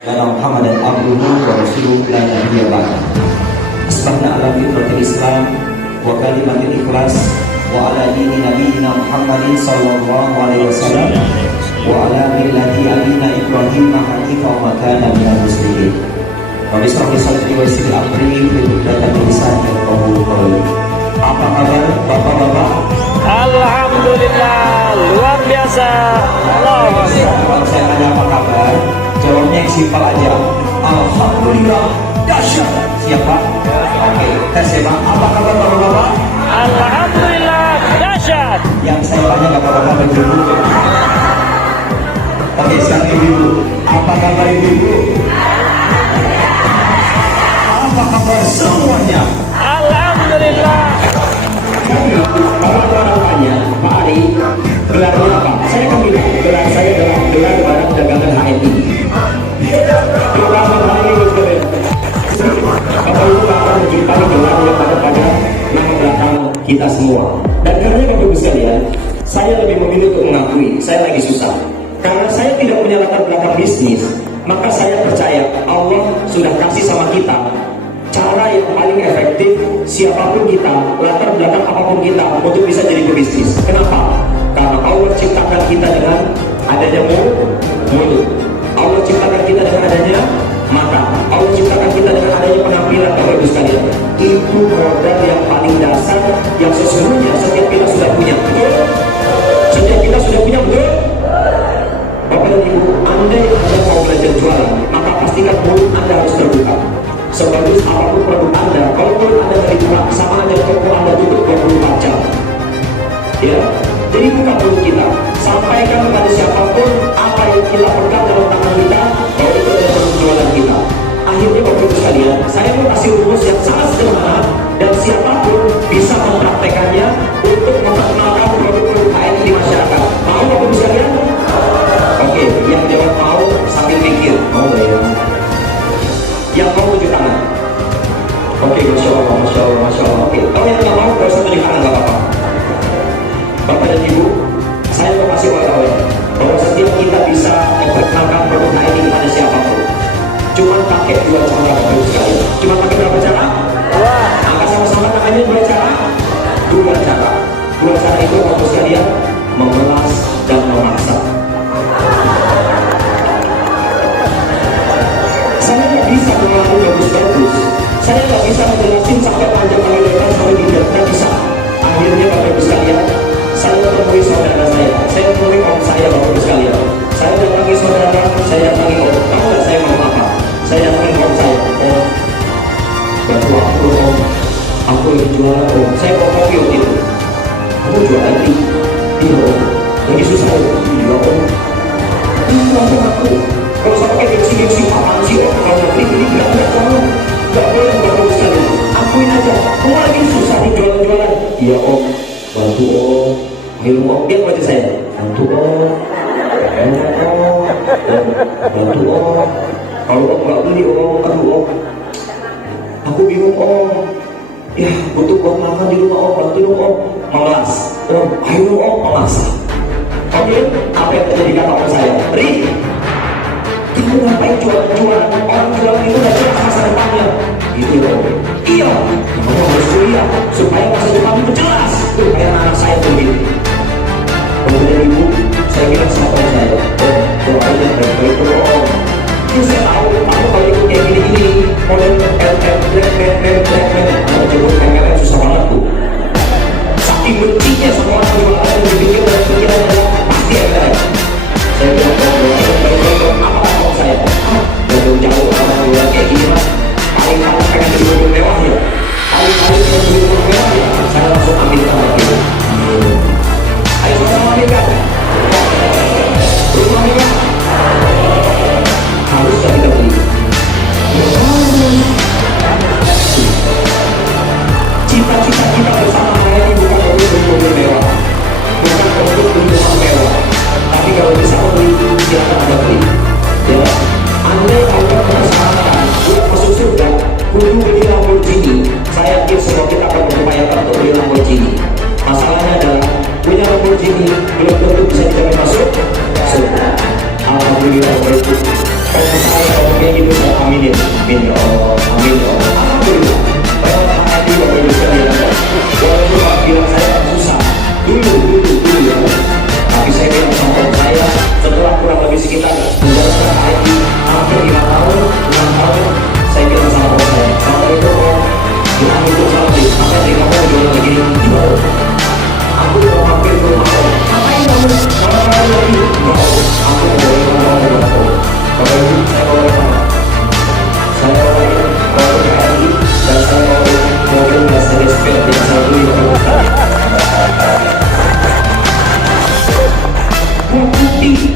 Karena Muhammadan abduhu wa rasuluhu la nabiyya ba'da. Asbahna ala fitratil Islam wa kalimatil ikhlas wa ala dini nabiyyina Muhammadin sallallahu alaihi wasallam wa ala millati abina Ibrahim hanifan wa kana minal muslimin. Wa bismillah salati wa sirri amri fi datan lisan dan qaul qauli. Apa kabar Bapak-bapak? Alhamdulillah, luar biasa. Allah. Kalau saya tanya apa kabar, jawabnya yang simpel aja. Alhamdulillah, dahsyat. Siapa? Oke, tes ya Bang. Apa kabar Bapak-bapak? Alhamdulillah, dahsyat. Yang saya tanya Bapak-bapak berdua. Oke, sekarang ibu. Apa kabar ibu? Apa kabar semuanya? Alhamdulillah. Kalau orang tanya, Pak Ari, gelarnya apa? Saya akan bilang, gelar saya adalah gelar barang dagangan HMI. Gelar HMI itu Bapak Ibu akan menjumpai gelar yang ada pada nama belakang kita semua. Dan karena Bapak Ibu sekalian, saya lebih memilih untuk mengakui, saya lagi susah. Karena saya tidak punya latar belakang bisnis, maka saya percaya Allah sudah kasih sama kita cara yang paling efektif, siapapun kita, latar belakang apapun kita, untuk bisa jadi pebisnis. Kenapa? Karena Allah ciptakan kita dengan adanya mulut. Allah ciptakan kita dengan adanya mata. Allah ciptakan kita dengan adanya penampilan. Bapak Ibu sekalian, itu modal yang paling dasar yang sesungguhnya setiap kita sudah punya. Betul? Setiap kita sudah punya, betul? Bapak dan Ibu, andai Anda mau belajar jualan, maka pastikan mulut Anda harus terbuka. Sebagus apapun produk Anda, kalau mulut Anda dari buka, sama aja toko Anda tutup 24 jam. Ya, jadi buka mulut kita, sampaikan kepada siapapun apa yang kita pegang dalam tangan kita, kalau itu adalah produk jualan kita. Akhirnya Bapak Ibu sekalian, saya mau kasih rumus yang sangat sederhana dan siapapun bisa mempraktekannya untuk memperkenalkan produk-produk HMI di masyarakat. Mau Bapak Ibu sekalian? Oke, yang jawab mau sambil mikir, mau nggak ya? Yang mau tunjuk tangan. Oke, Masya Allah, Masya Allah, Masya Allah. Oke, kalau yang nggak mau, nggak usah tunjuk tangan, nggak apa-apa. Bapak dan Ibu, saya mau kasih oleh-oleh bahwa setiap kita bisa memperkenalkan produk HMI kepada siapapun. Cuma pakai dua cara, Bapak Ibu sekalian. Cuma pakai berapa cara? Angkat sama-sama tangannya, dua cara. Dua cara. Dua cara itu Bapak Ibu sekalian, memelas dan memaksa. Saya nggak bisa mengaku bagus-bagus. Saya nggak bisa menjelasin sampai panjang kali lebar sampai tidak bisa. Akhirnya Bapak Ibu sekalian, saya menemui saudara saya menemui om saya, Bapak Ibu sekalian. Saya datangi saudara, saya datangi om. Tahu nggak saya mau apa? Saya datangi om saya. Om, bantu aku om. Aku lagi jualan om. Saya mau kopi om itu. Kamu jualan di? Iya om. Lagi susah om. Iya om. Ini aku. Kalau saya pakai gengsi apaan sih om? Kalau beli nggak jangan. Nggak boleh Bapak Ibu sekalian. Akuin aja. Kamu lagi susah nih jualan-jualan. Iya om. Bantu om. Ayo om, lihat wajah saya. Bantu om. Bantu om. Kalau om nggak beli om, aduh om. Aku bingung om. Ya butuh uang makan di rumah om. Bantu dong om. Memelas. Om, ayo om, memelas. Oke, apa yang terjadi kata om saya? Ri, kamu ngapain jualan? Orang jualan itu udah jelas masa depannya. Gitu om. Iya, kamu harus kuliah supaya masa depan itu jelas. Tuh kayak anak saya begitu. Kemudian ibu, saya bilang sama om saya, om, doanya baik-baik dulu om. Ya saya tahu, kamu kalau ikut kayak gini-gini, model black, mau jemput MLM susah banget tuh. Saking bencinya semua orang jualan yang dipikir dan pikiran adalah pasti MLM. Saya bilang, doanya baik-baik om, apa kata om saya? Jauh-jauh sama jualan kayak gini mas, paling-paling pengen beli mobil mewah ya. Paling-paling pengen beli mobil mewah ya. Saya langsung ambil sama gitu. Ayo sama ambilkan. Rumah mewah harus kita beli. kayak gitu saya aminin, amin ya Allah, amin ya Allah. Alhamdulillah. Lewat hati Bapak Ibu sekalian. Walaupun Pak bilang saya susah, dulu ya. Tapi saya bilang sama orang saya, setelah kurang lebih sekitar menjalankan IT hampir 5 tahun, 6 tahun, saya bilang sama orang saya, kalau itu orang bilang itu sama dia, apa yang kamu jualan lagi jual? Aku mau hampir ke rumah orang, ngapain kamu? Kalau kamu lagi jual, aku mau boleh ngomong. Bapak Ibu, saya mau ngomong. Saya mau KRI dan saya mau mobil Mercedes Benz yang saya beli Bapak Ibu sekalian.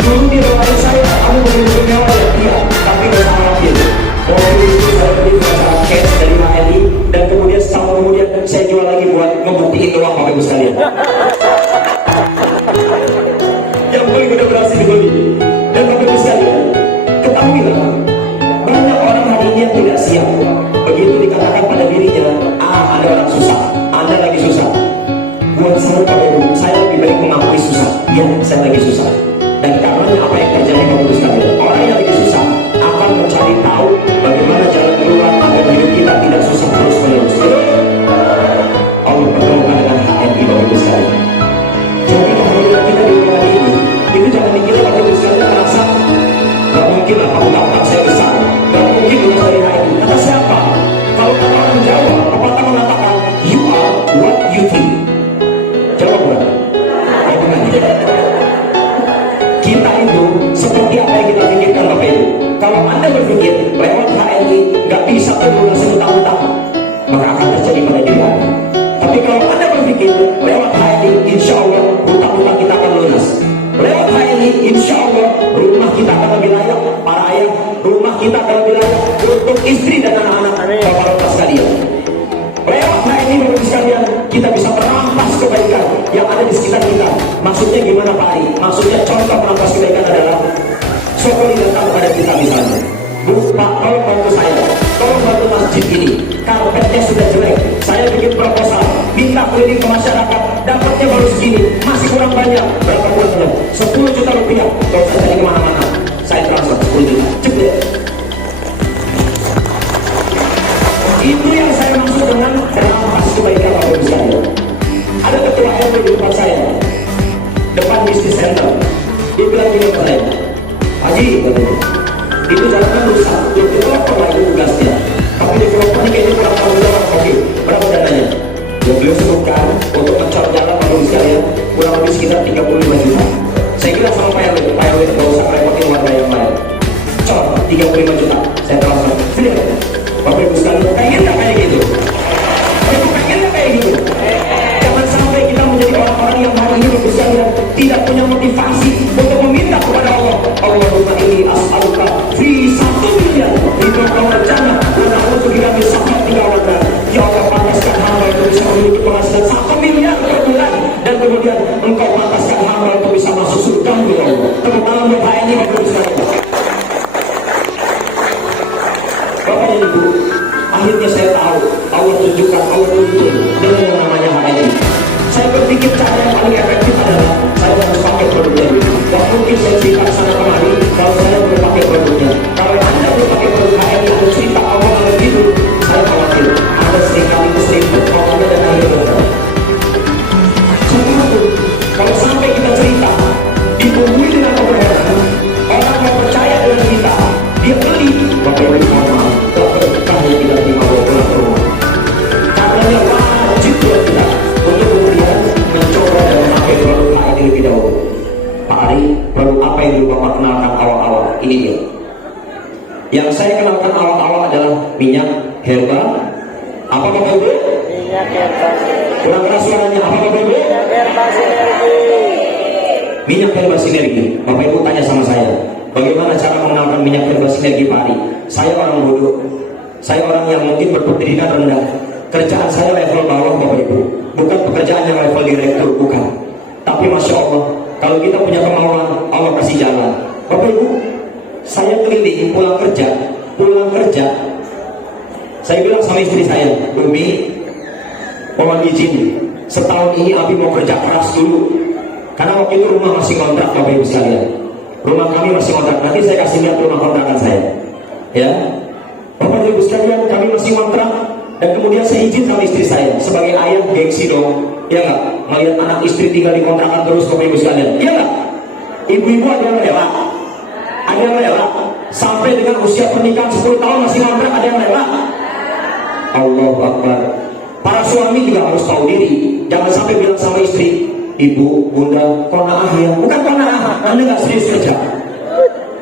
Dulu di rumah saya, aku mobil mewah ya, iya, tapi gak usah khawatir. Mobil itu saya beli berdasarkan cash dari HLI dan kemudian setahun kemudian saya jual lagi buat ngebuktiin doang Bapak Ibu sekalian. Yang paling udah berhasil dibeli. Dan Bapak Ibu sekalian, ketahuilah banyak orang hari ini yang tidak siap. Begitu dikatakan pada dirinya, ada orang susah, Anda lagi susah. Buat saya Bapak Ibu, saya lebih baik mengakui susah. Iya, saya lagi susah. Dan karenanya apa yang terjadi Bapak Ibu sekalian, orang yang lagi susah akan mencari tahu bagaimana jalan keluar agar hidup kita tidak susah terus menerus. Allah pertemukan dengan HMI Bapak Ibu sekalian. Jadi kehadiran kita di rumah ini, itu jangan dikira Bapak Ibu sekalian merasa gak mungkin lah utang-utang saya besar, gak mungkin lulus dari HMI. Kata siapa? Kalau kata orang Jawa, pepatah mengatakan you are what you think. Jawab bukan? Oh bukan. Kita itu seperti apa yang kita pikirkan Bapak Ibu. Kalau Anda berpikir lewat HMI gak bisa melunasi utang-utang, maka akan terjadi pada diri Anda. Tapi kalau Anda berpikir lewat HMI, insya Allah utang-utang kita akan lunas. Lewat HMI, insya Allah rumah kita akan lebih layak. Para ayah, rumah kita akan lebih layak untuk istri dan anak-anak Bapak-Bapak sekalian. Lewat HMI Bapak Ibu sekalian, kita bisa merampas kebaikan yang ada di sekitar kita. Maksudnya gimana Pak Ari? Maksudnya contoh merampas kebaikan adalah Sokoli datang kepada kita misalnya, Bu, Pak, tolong bantu saya, tolong bantu masjid ini, karpetnya sudah jelek, saya bikin proposal, minta keliling ke masyarakat, dapatnya baru segini, masih kurang banyak, berapa bulannya? 10 juta rupiah, kalau saya cari kemana-mana, saya transfer 10 juta, cepet. Itu yang saya maksud dengan merampas kebaikan Bapak Ibu sekalian. Ada ketua RW di depan saya, depan bisnis center, dia bilang gini ke saya, Haji, itu jalannya rusak, dia developer lah itu tugasnya, tapi developer ini kayaknya kurang tahu jawab. Oke, berapa dananya? Ya beliau sebutkan untuk ngecor jalan Bapak Ibu sekalian kurang lebih sekitar 35 juta. Saya bilang sama Pak RW, gak usah repotin warga yang lain, cor 35 juta, saya transfer. Lihat, Bapak Ibu sekalian, pengen gak kayak gitu? Pengen gak kayak gitu? Jangan sampai kita menjadi orang-orang yang hari ini Bapak Ibu sekalian tidak punya motivasi untuk meminta kepada Allah. Allahumma inni as'aluka fi 1 miliar itu kawal jannah dan Allah juga bisa tinggalkan. Ya Allah, pantaskan hamba untuk bisa memiliki penghasilan 1 miliar per bulan dan kemudian engkau pantaskan hamba untuk bisa masuk surga ya Allah. Tepuk tangan buat HMI Bapak Ibu sekalian. Bapak dan Ibu, akhirnya saya tahu Allah tunjukkan, Allah tuntun dengan yang namanya HMI. Saya berpikir cara yang paling efektif adalah saya harus pakai produknya. Gak mungkin saya cerita sana kemari kalau saya belum pakai produknya. Kalau Anda belum pakai produk HMI atau cerita Allah lebih dulu, saya khawatir Anda seringkali keseliput awalnya dan akhirnya. Saya takut kalau sampai kita cerita dibumbui dengan kebenaran, orang yang percaya dengan kita, dia beli. Bapak Ibu mohon maaf, telah berkah yang kita terima bawa pulang ke rumah. Karena wajib buat kita untuk kemudian mencoba dan memakai produk HMI lebih dahulu. Pak Ari, produk apa yang dulu Bapak kenalkan awal-awal? Ini dia. Yang saya kenalkan awal-awal adalah minyak herbal. Apa Bapak Ibu? Minyak herbal. Kurang keras suaranya. Apa Bapak Ibu? Minyak herbal sinergi. Minyak herbal sinergi. Bapak Ibu tanya sama saya, bagaimana cara mengenalkan minyak herbal sinergi Pak Ari? Saya orang bodoh. Saya orang yang mungkin berpendidikan rendah. Kerjaan saya level bawah Bapak Ibu. Bukan pekerjaan yang level direktur, bukan. Tapi Masya Allah, kalau kita punya kemauan, Allah kasih jalan. Bapak Ibu, saya keliling pulang kerja, saya bilang sama istri saya, Bumi, mohon izin, setahun ini Abi mau kerja keras dulu. Karena waktu itu rumah masih kontrak Bapak Ibu sekalian. Rumah kami masih kontrak, nanti saya kasih lihat rumah kontrakan saya. Ya, Bapak Ibu sekalian, kami masih ngontrak dan kemudian saya izin sama istri saya sebagai ayah, gengsi dong, ya nggak? Melihat anak istri tinggal di kontrakan terus, Bapak Ibu sekalian, ya nggak? Ibu-ibu ada yang rela, ada yang rela sampai dengan usia pernikahan 10 tahun masih ngontrak, ada yang rela. Allahu Akbar. Para suami juga harus tahu diri, jangan sampai bilang sama istri, ibu, bunda, kona'ah ya. Bukan kona'ah, Anda nggak serius kerja.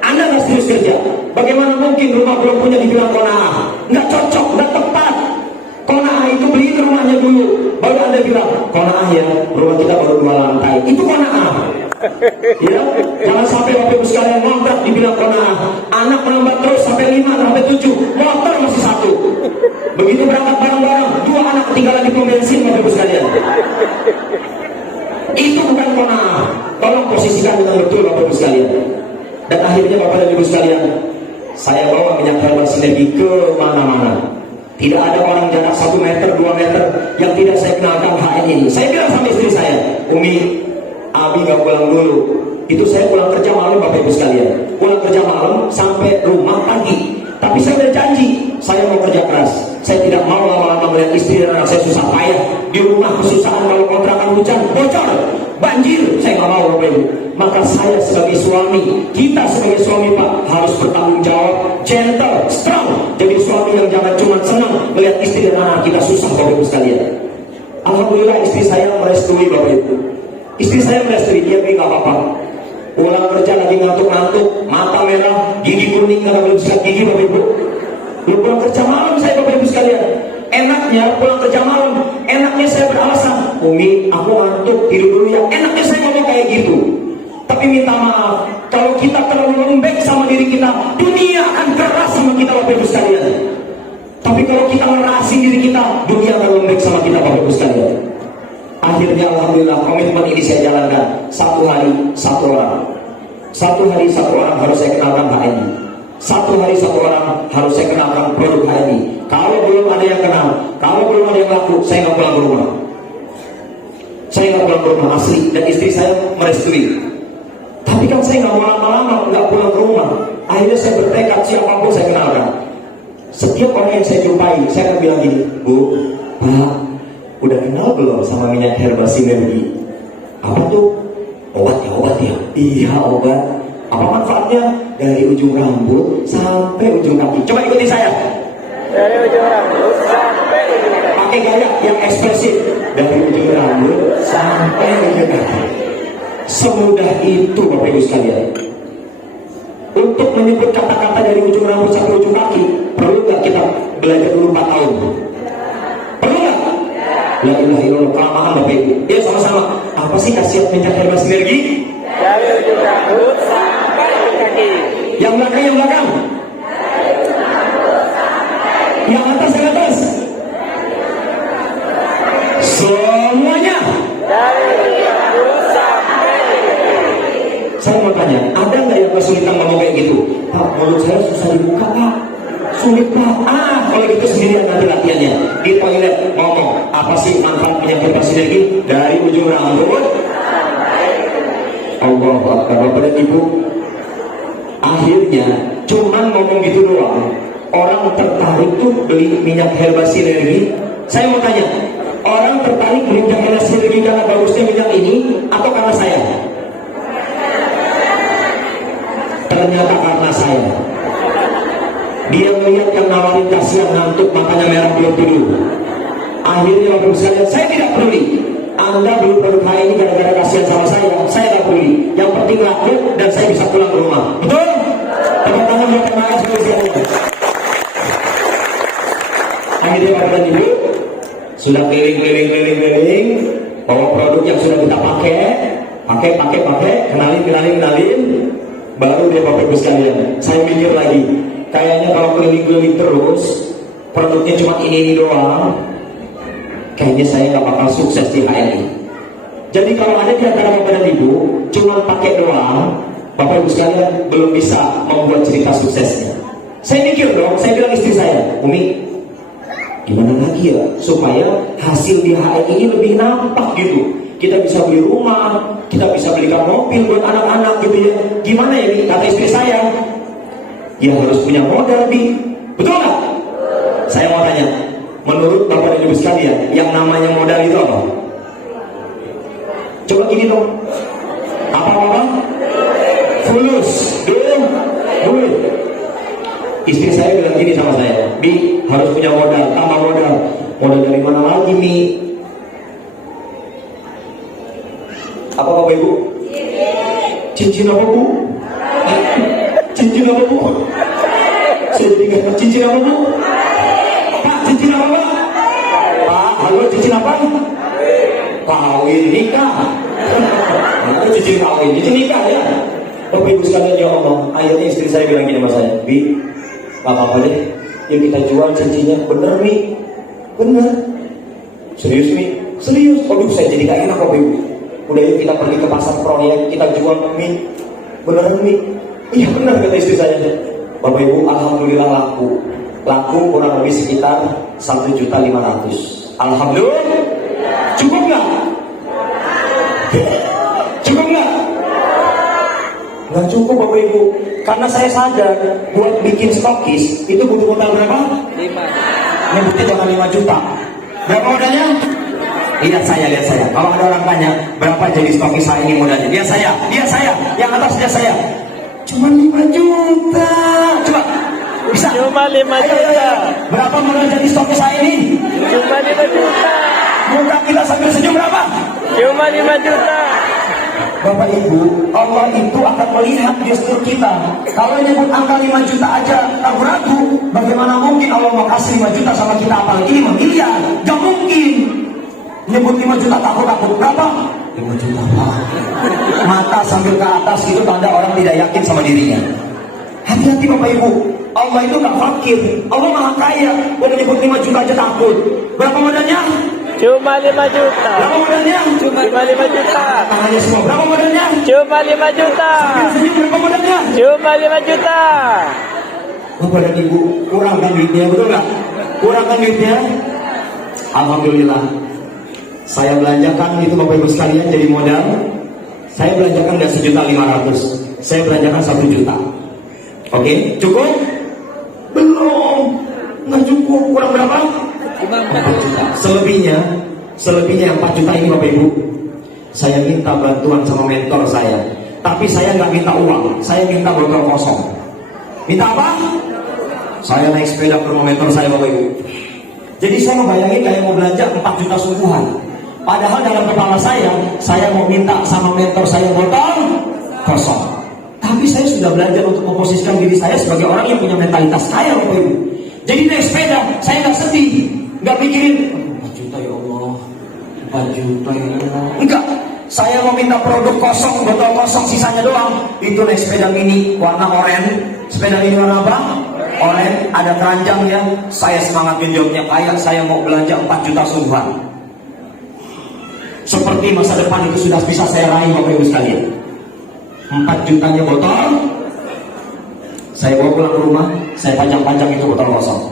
Anda nggak serius kerja. Bagaimana mungkin rumah belum punya dibilang kona'ah? Nggak cocok, nggak tepat. Kona'ah itu beliin rumahnya dulu, baru Anda bilang kona'ah ya, rumah kita baru 2 lantai. Itu kona'ah. Ya, jangan sampai Bapak Ibu sekalian ngontrak dibilang kona'ah. Anak menambah terus sampai 5, sampai 7, motor masih 1. Begitu berangkat bareng-bareng, 2 anak ketinggalan di pom bensin, Bapak Ibu sekalian. Itu bukan kona'ah. Tolong posisikan dengan betul, Bapak Ibu sekalian. Dan akhirnya Bapak dan Ibu sekalian, saya bawa minyak herbal sinergi ke mana-mana. Tidak ada orang jarak 1 meter, 2 meter yang tidak saya kenalkan HN ini. Saya bilang sama istri saya, Umi, Abi gak pulang dulu. Itu saya pulang kerja malam, Bapak Ibu sekalian. Pulang kerja malam sampai rumah pagi. Tapi saya udah janji, saya mau kerja keras. Saya tidak mau lama-lama melihat istri dan anak saya susah payah di rumah, kesusahan kalau kontrakan hujan, bocor, banjir. Saya nggak mau, Bapak Ibu. Maka saya sebagai suami, kita sebagai suami Pak, harus bertanggung jawab, gentle, strong. Jadi suami yang jangan cuma senang melihat istri dan anak kita susah, Bapak Ibu sekalian. Alhamdulillah istri saya merestui, Bapak Ibu. Istri saya merestui, dia nggak apa-apa. Pulang kerja lagi ngantuk-ngantuk, mata merah, gigi kuning karena belum sikat gigi, Bapak Ibu. Belum pulang kerja malam saya, Bapak Ibu sekalian. Enaknya pulang kerja malam, enaknya saya beralasan, Umi, aku ngantuk, tidur dulu ya. Enaknya saya ngomong kayak gitu. Tapi minta maaf, kalau kita terlalu lembek sama diri kita, dunia akan keras sama kita, Bapak Ibu sekalian. Tapi kalau kita ngerasin diri kita, dunia akan lembek sama kita, Bapak Ibu sekalian. Akhirnya Alhamdulillah komitmen ini saya jalankan. 1 hari 1 orang. 1 hari 1 orang harus saya kenalkan HNI. 1 hari 1 orang harus saya kenalkan produk HNI. Kalau belum ada yang kenal, kalau belum ada yang laku, saya nggak pulang ke rumah. Saya nggak pulang ke rumah asli. Dan istri saya merestui. Tapi kan saya nggak mau lama-lama nggak pulang ke rumah. Akhirnya saya bertekad siapapun saya kenalkan. Setiap orang yang saya jumpai, saya akan bilang gini, Bu, Pak, udah kenal belum sama minyak herbal sinergi? Apa tuh? Obat ya? Iya, obat. Apa manfaatnya? Dari ujung rambut sampai ujung kaki. Coba ikuti saya. Dari ujung rambut sampai ujung kaki. Pakai gaya yang ekspresif. Dari ujung rambut sampai ujung kaki. Semudah itu, Bapak Ibu sekalian. Untuk menyebut kata-kata dari ujung rambut sampai ujung kaki, perlu nggak kita belajar dulu 4 tahun? Perlu nggak? La ilaha illallah, kelamaan Bapak Ibu. Ya sama-sama. Apa sih khasiat minyak herbal sinergi? Dari ujung rambut sampai ujung kaki. Yang belakang, yang belakang. Yang atas, yang atas. Semuanya. Dari ujung rambut sampai ujung kaki. Saya mau tanya, ada nggak yang kesulitan ngomong kayak gitu? Pak, mulut saya susah dibuka, Pak. Sulit, Pak. Kalau gitu sendirian nanti latihannya. Di toilet ngomong, apa sih manfaat minyak herbal sinergi? Dari ujung rambut. Allahu Akbar, Bapak dan Ibu. Akhirnya, cuman ngomong gitu doang, orang tertarik tuh beli minyak herbal sinergi. Saya mau tanya, orang tertarik beli minyak herbal sinergi karena bagusnya minyak ini atau karena saya? Ternyata karena saya. Dia melihat yang nawarin kasihan ngantuk, matanya merah belum tidur. Akhirnya Bapak Ibu sekalian, saya tidak peduli. Anda beli produk HNI gara-gara kasihan sama saya tidak peduli. Yang penting laku dan saya bisa pulang ke rumah. Betul? Tepuk tangan buat teman sekalian. Akhirnya Bapak dan Ibu sudah keliling, bawa produk yang sudah kita pakai, kenalin. Baru dia Bapak Ibu sekalian, saya mikir lagi, kayaknya kalau keliling-keliling terus, produknya cuma ini doang, kayaknya saya nggak bakal sukses di HNI. Jadi kalau ada di antara Bapak dan Ibu cuma pakai doang, Bapak Ibu sekalian belum bisa membuat cerita suksesnya. Saya mikir dong, saya bilang istri saya, Umi, gimana lagi ya supaya hasil di HNI ini lebih nampak gitu. Kita bisa beli rumah, kita bisa belikan mobil buat anak-anak gitu ya. Gimana ya, kata istri saya, Ya harus punya modal, Bi. Betul nggak? Saya mau tanya, menurut Bapak dan Ibu sekalian, yang namanya modal itu apa? Coba gini dong. Apa? Fulus, duit. Istri saya bilang gini sama saya, Bi, harus punya modal, tambah modal. Modal dari mana lagi, Mi? Apa Bapak Ibu? Cincin apa, Bu? Cincin apa, Bu? Saya jadi nggak, cincin apa, Bu? Pak, cincin apa, Pak? Pak, halo, cincin apa? Kawin, nikah. Cincin kawin, cincin nikah ya. Bapak Ibu sekalian, ya Allah, akhirnya istri saya bilang gini sama saya, Bi, gak apa-apa deh, yuk kita jual cincinnya. Bener, Mi? Bener. Serius, Mi? Serius. Waduh, saya jadi gak enak, Bapak Ibu. Udah yuk kita pergi ke pasar proyek, kita jual, Mi. Beneran, Mi? Iya bener, kata istri saya. Bapak Ibu, alhamdulillah laku kurang lebih sekitar 1.500.000. Alhamdulillah. Cukup nggak? Cukup nggak? Nggak cukup, Bapak Ibu. Karena saya sadar buat bikin stokis itu butuh modal berapa? 5. Nyebutnya jangan 5 juta. Berapa modalnya? Lihat saya. Kalau ada orang tanya berapa jadi stokis saya ini modalnya, lihat saya. Yang atas lihat saya. Cuma 5 juta. Coba. Bisa? Cuma 5 juta. Berapa modal jadi stokis saya ini? Cuma 5 juta. Muka kita sambil senyum berapa? Cuma 5 juta. Bapak Ibu, Allah itu akan melihat gestur kita. Kalau nyebut angka 5 juta aja ragu-ragu, bagaimana mungkin Allah mau kasih 5 juta sama kita, apalagi 5 miliar? Gak mungkin. Nyebut 5 juta takut berapa? 5 juta, Pak. Mata sambil ke atas itu tanda orang tidak yakin sama dirinya. Hati-hati Bapak Ibu, Allah itu gak fakir, Allah maha kaya. Udah nyebut 5 juta aja takut. Berapa modalnya? Cuma 5 juta. Berapa modalnya? Cuma 5 juta. Tangannya semua. Berapa modalnya? Cuma 5 juta. Senyum, berapa modalnya? Cuma 5 juta. Bapak dan Ibu, kurang kan duitnya, betul nggak? Kurang kan duitnya? Alhamdulillah. Saya belanjakan itu Bapak Ibu sekalian jadi modal. Saya belanjakan nggak 1.500.000. Saya belanjakan 1 juta. Oke, cukup? Belum. Nggak cukup. Kurang berapa? 4 juta. Selebihnya 4 juta ini Bapak Ibu, saya minta bantuan sama mentor saya. Tapi saya nggak minta uang, saya minta botol kosong. Minta apa? Saya naik sepeda ke rumah mentor saya Bapak Ibu. Jadi saya membayangin kayak mau belanja 4 juta sungguhan. Padahal dalam kepala saya mau minta sama mentor saya botol kosong. Tapi saya sudah belajar untuk memposisikan diri saya sebagai orang yang punya mentalitas kaya Bapak Ibu. Jadi naik sepeda, saya nggak sedih, nggak mikirin 4 juta ya Allah, 4 juta ya Allah. Enggak, saya mau minta produk kosong, botol kosong sisanya doang. Itu naik sepeda mini warna oranye. Sepeda mini warna apa? Oranye, ada keranjangnya. Saya semangat genjotnya, kayak saya mau belanja 4 juta sungguhan. Seperti masa depan itu sudah bisa saya raih Bapak Ibu sekalian. 4 jutanya botol, saya bawa pulang ke rumah, saya panjang-panjang itu botol kosong.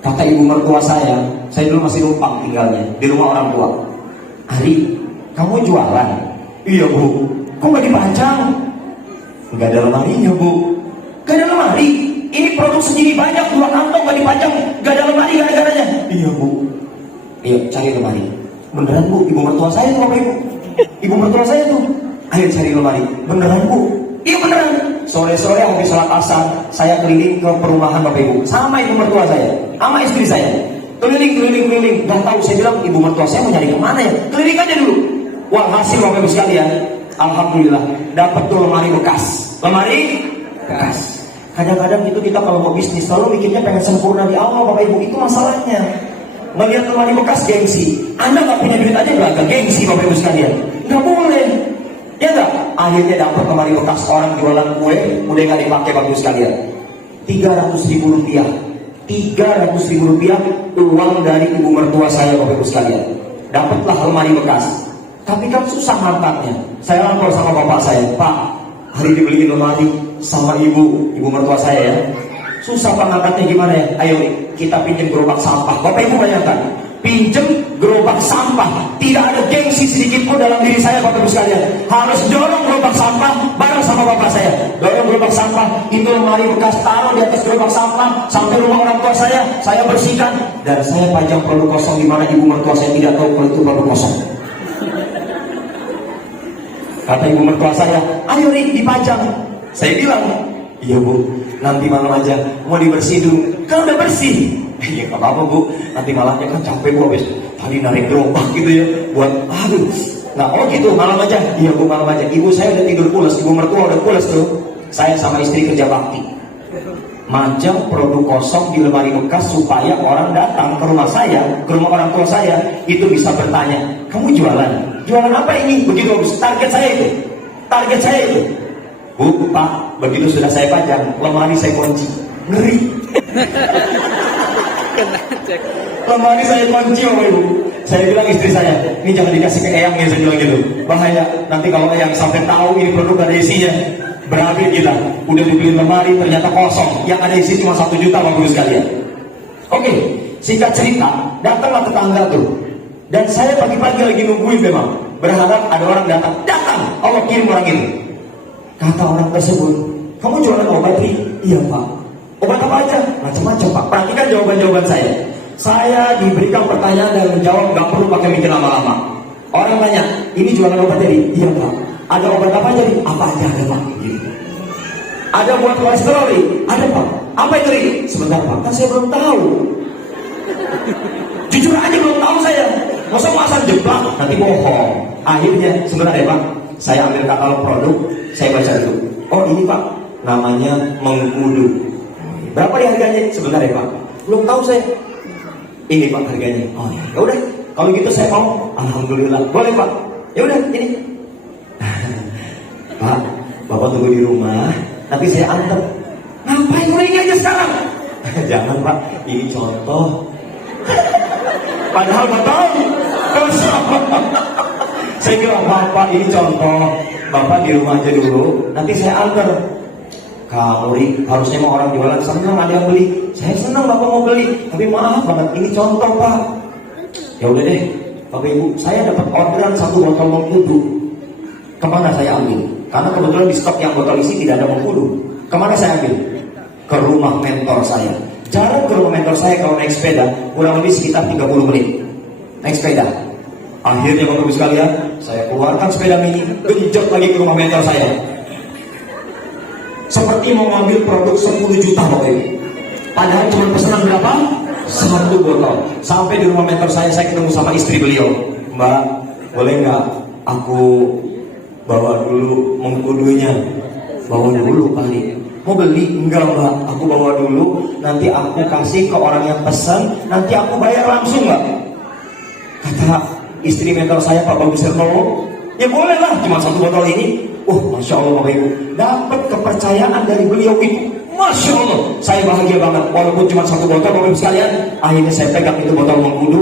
Kata ibu mertua saya dulu masih numpang tinggalnya di rumah orang tua. Ari, kamu jualan? Iya Bu. Kok nggak dipajang? Nggak ada lemarinya Bu. Nggak ada lemari? Ini produk segini banyak, 2 kantong nggak dipajang, nggak ada lemari gara-garanya. Iya Bu. Ayo cari lemari. Beneran Bu, ibu mertua saya tuh Bapak Ibu. Ibu mertua saya tuh. Ayo cari lemari. Beneran Bu? Iya beneran. Sore-sore habis sholat asar, saya keliling ke perumahan Bapak Ibu sama ibu mertua saya, sama istri saya. Keliling. Gak tahu, saya bilang ibu mertua saya mau nyari kemana ya? Keliling aja dulu. Wah, hasil Bapak Ibu sekalian, alhamdulillah dapat tuh lemari bekas. Kadang-kadang itu kita kalau mau bisnis selalu mikirnya pengen sempurna di awal Bapak Ibu. Itu masalahnya. Melihat lemari bekas gengsi. Anda gak punya duit aja beragam gengsi Bapak Ibu sekalian. Gak boleh. Ya enggak? Akhirnya dapat lemari bekas orang jualan kue, udah nggak dipakai Bapak Ibu sekalian. 300.000 rupiah. 300.000 rupiah uang dari ibu mertua saya Bapak Ibu sekalian. Dapatlah lemari bekas. Tapi kan susah ngangkatnya. Saya lapor sama bapak saya, Pak, hari dibeliin lemari sama ibu mertua saya ya. Susah Pak ngangkatnya gimana ya? Ayo kita pinjam gerobak sampah. Bapak Ibu bayangkan, pinjam gerobak sampah. Tidak ada gengsi sedikit pun dalam diri saya, Bapak Ibu sekalian. Harus dorong gerobak sampah bareng sama bapak saya. Dorong gerobak sampah, itu lemari bekas, taruh di atas gerobak sampah sampai rumah orang tua saya bersihkan. Dan saya pajang produk kosong di mana ibu mertua saya tidak tahu kalau itu produk kosong. Kata ibu mertua saya, ayo Rik dipajang. Saya bilang, iya Bu, nanti malam aja, mau dibersih dulu. Kan udah bersih. Iya gak apa-apa Bu, nanti malamnya kan capek Bu habis tadi narik gerobak gitu ya, buat aduh. Nah oh gitu, malam aja. Iya Bu, malam aja. Ibu saya udah tidur pulas, ibu mertua udah pulas tuh. Saya sama istri kerja bakti, manjang produk kosong di lemari bekas supaya orang datang ke rumah saya, ke rumah orang tua saya, itu bisa bertanya, kamu jualan? Jualan apa ini? Begitu target saya itu. Target saya itu. Bu, Pak, begitu sudah saya pajang, lemari saya kunci. Ngeri. Lemari saya kunci, Bapak Ibu. Saya bilang istri saya, ini jangan dikasih ke Eyang ya, saya bilang gitu. Bahaya, nanti kalau Eyang sampai tahu ini produk ada isinya, berakhir kita. Udah dibeli lemari, ternyata kosong. Yang ada isi cuma 1 juta, Bapak Ibu sekalian. Oke, singkat cerita, datanglah tetangga tuh. Dan saya pagi-pagi lagi nungguin memang, berharap ada orang datang. Datang, Allah kirim orang ini. Kata orang tersebut, kamu jualan obat nih? Iya Pak. Obat apa aja? Macam-macam Pak. Perhatikan jawaban-jawaban saya. Saya diberikan pertanyaan dan menjawab, nggak perlu pakai mikir lama-lama. Orang tanya, ini jualan obat tadi? Iya Pak. Ada obat apa aja nih? Apa aja ada Pak? Ada buat kolesterol nih? Ada Pak. Apa itu nih? Sebentar Pak, kan saya belum tahu. Jujur aja belum tahu saya. Masa pasang jeplak, nanti bohong. Akhirnya, sebentar ya Pak, saya ambil katalog produk, saya baca dulu. Oh ini Pak, namanya mengkudu. Berapa nih harganya? Sebentar ya Pak, belum tahu saya. Ini Pak harganya. Oh ya udah, kalau gitu saya mau. Alhamdulillah, boleh Pak. Ya udah ini. Pak, Bapak tunggu di rumah, nanti saya antar. Ngapain udah ini aja sekarang? Jangan Pak, ini contoh. Padahal betul. Saya bilang, Bapak ini contoh, Bapak di rumah aja dulu, nanti saya antar. Kamu harusnya mau orang jualan senang ada yang beli. Saya senang Bapak mau beli, tapi maaf banget ini contoh Pak. Ya udah deh, Bapak Ibu, saya dapat orderan 1 botol mengkudu. Kemana saya ambil? Karena kebetulan di stok yang botol isi tidak ada mengkudu. Kemana saya ambil? Ke rumah mentor saya. Jarak ke rumah mentor saya kalau naik sepeda kurang lebih sekitar 30 menit. Naik sepeda. Akhirnya Bapak Ibu sekalian, saya keluarkan sepeda mini, genjot lagi ke rumah mentor saya. Seperti mau ngambil produk 10 juta Bapak Ibu. Padahal cuma pesanan berapa? 1 botol. Sampai di rumah mentor saya ketemu sama istri beliau. Mbak, boleh nggak aku bawa dulu mengkudunya? Bawa dulu kali. Mau beli? Enggak Mbak, aku bawa dulu. Nanti aku kasih ke orang yang pesan, nanti aku bayar langsung Mbak. Kata istri mentor saya Pak Bagus Hernowo, ya boleh lah, cuma 1 botol ini. Masya Allah Bapak Ibu, dapat kepercayaan dari beliau itu. Masya Allah, saya bahagia banget. Walaupun cuma 1 botol Bapak Ibu sekalian, akhirnya saya pegang itu botol mengkudu,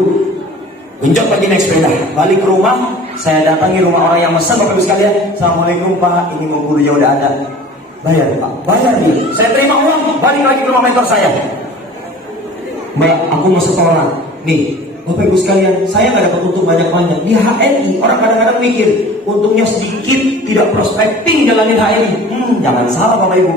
genjot lagi naik sepeda, balik ke rumah. Saya datangi rumah orang yang pesan Bapak Ibu sekalian. Assalamualaikum Pak, ini mengkudunya udah ada. Bayar Pak, bayar nih. Saya terima uang, balik lagi ke rumah mentor saya. Mbak, aku mau setoran. Nih, Bapak Ibu sekalian, saya nggak dapat untung banyak-banyak. Di HNI, orang kadang-kadang mikir, untungnya sedikit, tidak prospecting jalanin HNI. Jangan salah Bapak Ibu.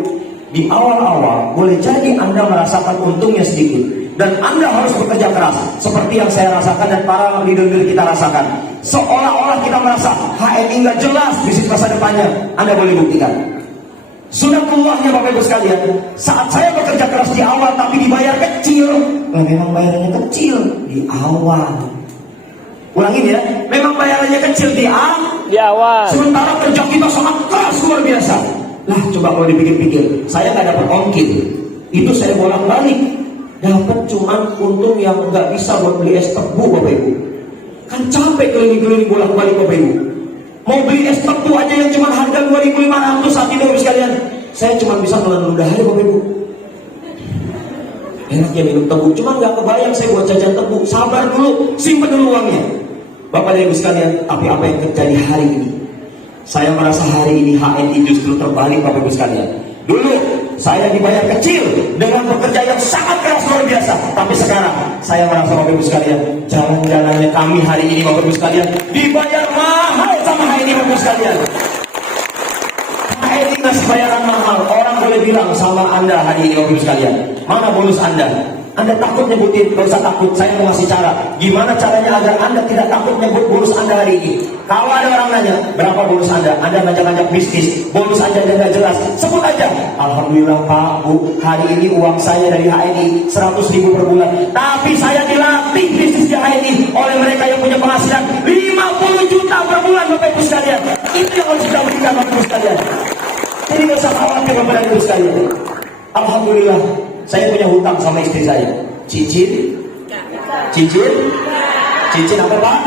Di awal-awal, boleh jadi Anda merasakan untungnya sedikit. Dan Anda harus bekerja keras. Seperti yang saya rasakan dan para leader-leader kita rasakan. Seolah-olah kita merasa, HNI nggak jelas bisnis masa depannya. Anda boleh buktikan. Sunatullahnya Bapak Ibu sekalian, saat saya bekerja keras di awal tapi dibayar kecil. Memang bayarannya kecil di awal. Ulangin ya, memang bayarannya kecil di awal. Sementara kerja kita sangat keras luar biasa. Lah coba kalau dipikir-pikir, saya nggak dapat ongkir. Itu saya bolak-balik, dapat cuman untung yang nggak bisa buat beli es tebu Bapak Ibu. Kan capek keliling-keliling bolak-balik Bapak Ibu. Mau beli es tebu aja yang cuma harga 2.500 saat ini Bapak sekalian, saya cuma bisa menelan ludah aja Bapak Ibu. Enaknya minum tebu, cuma nggak kebayang saya buat jajan tebu. Sabar dulu, simpen dulu uangnya. Bapak dan Ibu sekalian, tapi apa yang terjadi hari ini? Saya merasa hari ini HNI justru terbalik Bapak Ibu sekalian. Dulu saya dibayar kecil dengan bekerja yang sangat keras luar biasa, tapi sekarang Saya merasa Bapak Ibu sekalian, jalan-jalannya kami hari ini Bapak Ibu sekalian dibayar mahal sama hari ini Bapak Ibu sekalian. Hari ini ngasih bayaran mahal. Orang boleh bilang sama Anda hari ini Bapak Ibu sekalian, mana bonus Anda? Anda takut nyebutin, gak usah takut. Saya mau ngasih cara. Gimana caranya agar Anda tidak takut nyebut bonus Anda hari ini? Kalau ada orang nanya, berapa bonus Anda? Anda ngajak-ngajak bisnis, bonus aja dan gak jelas. Sebut aja. Alhamdulillah Pak, Bu, hari ini uang saya dari HNI 100.000 per bulan. Tapi saya dilatih bisnis di HNI oleh mereka yang punya penghasilan 50 juta per bulan Bapak Ibu sekalian. Itu yang harus kita berikan Bapak Ibu sekalian. Jadi gak usah khawatir Bapak Ibu sekalian. Alhamdulillah. Saya punya hutang sama istri saya. Cicil? Cicil apa Pak?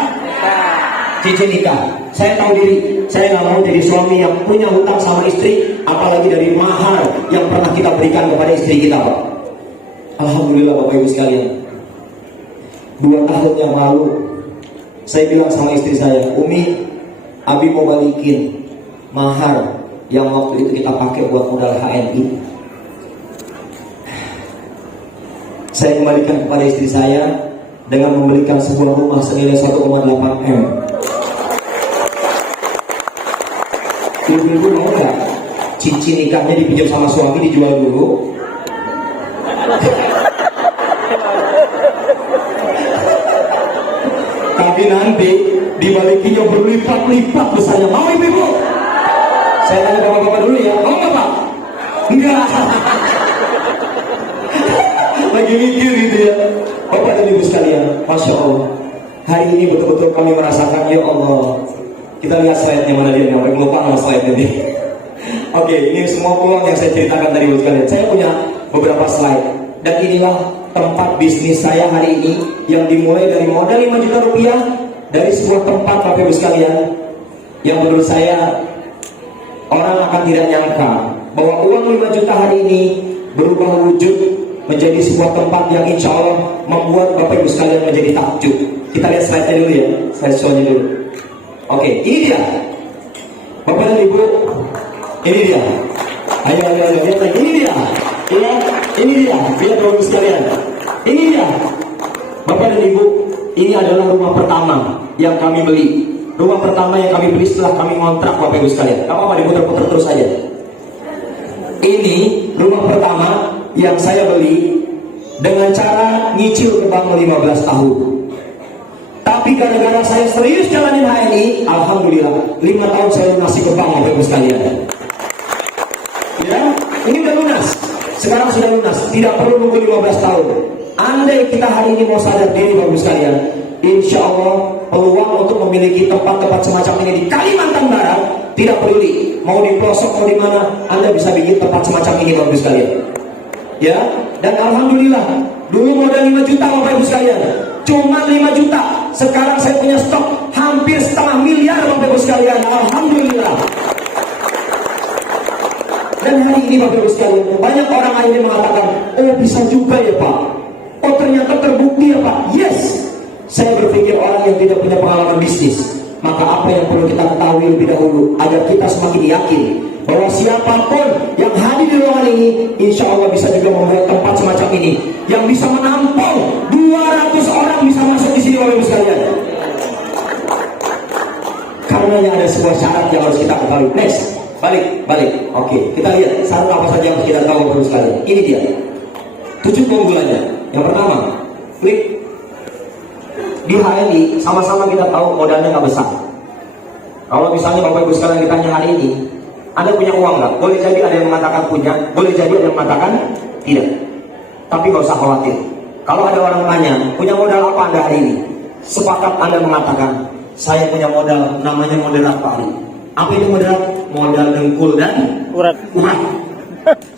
Cicil nikah. Saya tahu diri, saya nggak mau jadi suami yang punya hutang sama istri, apalagi dari mahar yang pernah kita berikan kepada istri kita Pak. Alhamdulillah Bapak Ibu sekalian. 2 tahun yang lalu, saya bilang sama istri saya, Umi, Abi mau balikin mahar yang waktu itu kita pakai buat modal HNI. Saya kembalikan kepada istri saya dengan membelikan sebuah rumah senilai 1,8 M. Ibu-ibu mau nggak cincin nikahnya dipinjam sama suami dijual dulu? Tapi nanti dibalikinya berlipat-lipat besarnya. Mau ibu-ibu? Saya tanya bapak-bapak dulu ya. Mau nggak Pak? Enggak. Lagi mikir gitu ya. Bapak dan Ibu sekalian, Masya Allah, hari ini betul-betul kami merasakan, ya Allah. Kita lihat slide-nya mana dia, yang lupa nama slide ini. Oke, ini semua peluang yang saya ceritakan tadi Ibu sekalian. Saya punya beberapa slide. Dan inilah tempat bisnis saya hari ini, yang dimulai dari modal 5 juta rupiah, dari sebuah tempat Bapak Ibu sekalian, yang menurut saya orang akan tidak nyangka bahwa uang 5 juta hari ini berubah wujud menjadi sebuah tempat yang insya Allah membuat Bapak Ibu sekalian menjadi takjub. Kita lihat slide-nya dulu ya, slide show-nya dulu. Oke, ini dia Bapak dan Ibu, ini dia. Ayo, lihat lagi, ini dia. Ya, ini dia, lihat Bapak Ibu sekalian. Ini dia Bapak dan Ibu, ini adalah rumah pertama yang kami beli. Rumah pertama yang kami beli setelah kami ngontrak Bapak Ibu sekalian. Gak apa-apa, diputar-putar terus aja. Ini rumah pertama yang saya beli dengan cara nyicil ke bank 15 tahun. Tapi gara-gara saya serius jalanin HNI, Alhamdulillah 5 tahun saya lunasi ke bank Bapak Ibu sekalian. Ya, ini udah lunas. Sekarang sudah lunas, tidak perlu nunggu 15 tahun. Andai kita hari ini mau sadar diri Bapak Ibu sekalian, insya Allah peluang untuk memiliki tempat-tempat semacam ini di Kalimantan Barat tidak peduli mau di pelosok mau di mana, Anda bisa bikin tempat semacam ini Bapak Ibu sekalian. Ya, dan Alhamdulillah dulu modal 5 juta Bapak Ibu sekalian, cuma 5 juta. Sekarang saya punya stok hampir setengah miliar Bapak Ibu sekalian. Alhamdulillah. Dan hari ini Bapak Ibu sekalian, banyak orang akhirnya mengatakan, oh bisa juga ya Pak, oh ternyata terbukti ya Pak. Yes, saya berpikir orang yang tidak punya pengalaman bisnis, maka apa yang perlu kita ketahui lebih dahulu agar kita semakin yakin bahwa siapapun yang hadir di ruangan ini insya Allah bisa juga membuat tempat semacam ini yang bisa menampung 200 orang bisa masuk di sini Bapak Ibu sekalian. Karenanya ada sebuah syarat yang harus kita ketahui. Next, balik. Oke, kita lihat syarat apa saja yang harus kita tahu Bapak Ibu sekalian. Ini dia 7 keunggulannya. Yang pertama, klik. Di HNI sama-sama kita tahu modalnya nggak besar. Kalau misalnya Bapak Ibu sekalian ditanya hari ini, Anda punya uang nggak? Boleh jadi ada yang mengatakan punya, boleh jadi ada yang mengatakan tidak. Tapi nggak usah khawatir. Kalau ada orang tanya, punya modal apa Anda hari ini? Sepakat Anda mengatakan, saya punya modal, namanya modal apa hari? Apa itu modal? Modal dengkul dan Urat.